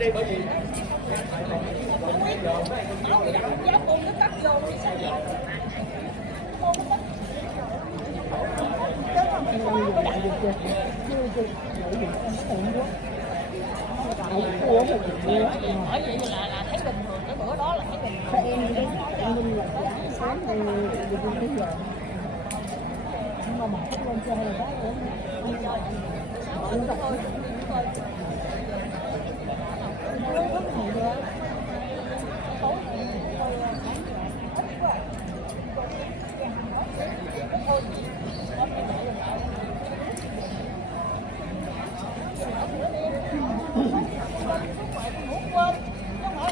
đi bởi vì bởi vậy là thấy bình thường, cái bữa đó là thấy bình thường. Em đi em đi là sáng sáng thì đi tới giờ nhưng mà khách lên chơi là đó nữa không gặp thôi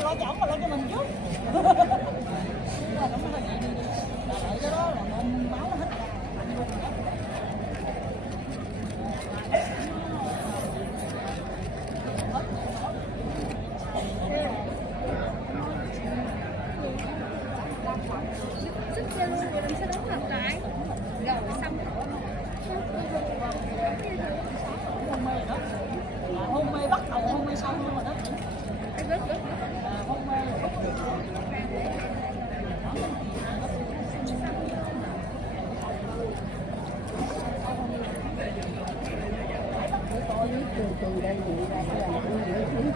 Lo chồng mà lo cho mình trước. Đợi cái đó là máu nó hết. sức chơi luôn rồi làm sao đóng học lại rồi xong Hôn mê đó. Hôn mê bắt đầu hôn mê sau nhưng mà đó. Hôn mê. từ đây đi ra cái là cũng dễ kiếm